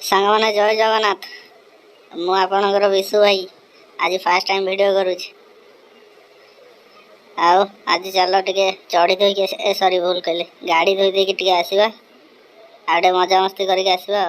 सांगमाने जय जगन्नाथ। मु आपणकर विशु भाई आज फास्ट टाइम वीडियो करुँच। आज चल टे चढ़ी धोई सॉरी भूल कहले गाड़ी धोई देकी आसवा आडे मजा मस्ती करके आसवा।